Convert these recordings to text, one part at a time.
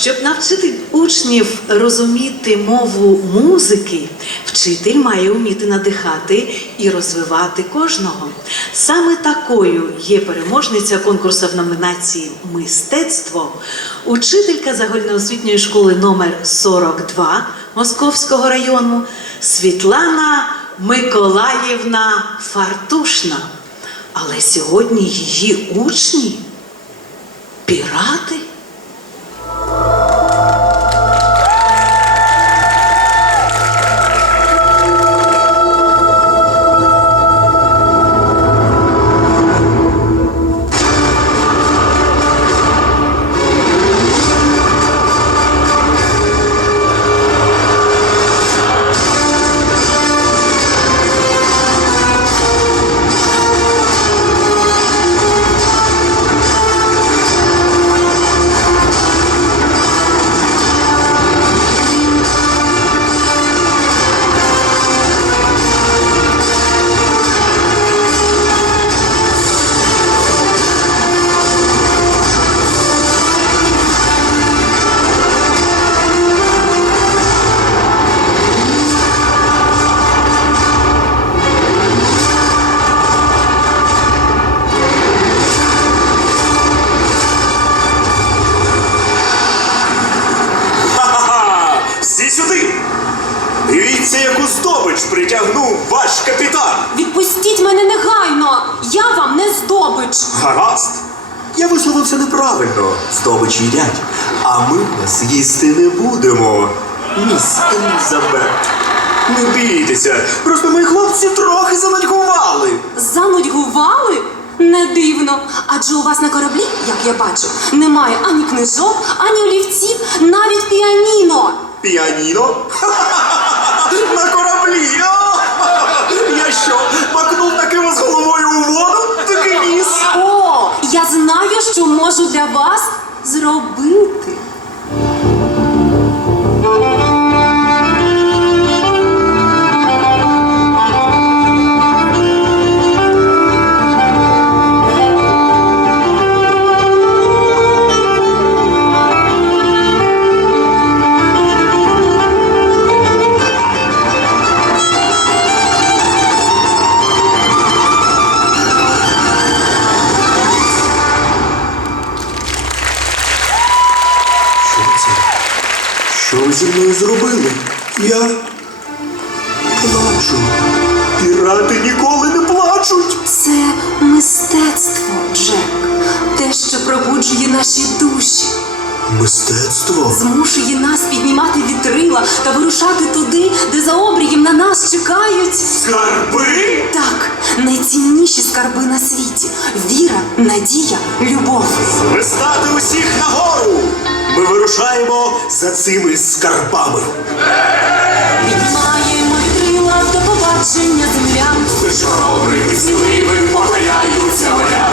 Щоб навчити учнів розуміти мову музики, вчитель має вміти надихати і розвивати кожного. Саме такою є переможниця конкурсу в номінації Мистецтво, учителька загальноосвітньої школи номер 42 Московського району Світлана Миколаївна Фартушна. Але сьогодні її учні пірати. Здобич притягнув ваш капітан! Відпустіть мене негайно! Я вам не здобич! Гаразд! Я висловився неправильно. Здобич їдять, а ми вас їсти не будемо. Міс Елізабет. Не бійтеся, просто мої хлопці трохи занудьгували. Занудьгували? Не дивно. Адже у вас на кораблі, як я бачу, немає ані книжок, ані олівців, навіть піаніно. Піаніно? На кораблі! А! Я що, макнув таки вас головою у воду? Таки ніс! О, я знаю, що можу для вас зробити. Що ви зі мною зробили? Я плачу. Пірати ніколи не плачуть. Це мистецтво, Джек. Те, що пробуджує наші душі. Мистецтво? змушує нас піднімати вітрила та вирушати туди, де за обрієм на нас чекають. Скарби? Так, найцінніші скарби на світі: віра, надія, любов. Вистати усіх нагору! Ми вирушаємо за цими скарбами. Піднімаємо вітрила до побачення землян. Лиш хоробрим і сміливим покоряються моря.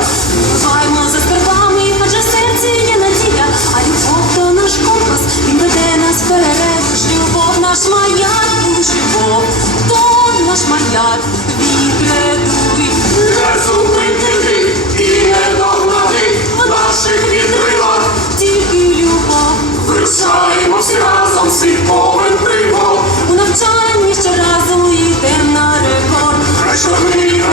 Маємо за скарбами, адже в серці є надія, а любов то наш компас, він веде нас вперед. Любов наш маяк, любов, то наш маяк, повен пригод. у навчанні щоразу йдем на рекорд. Хай шляхи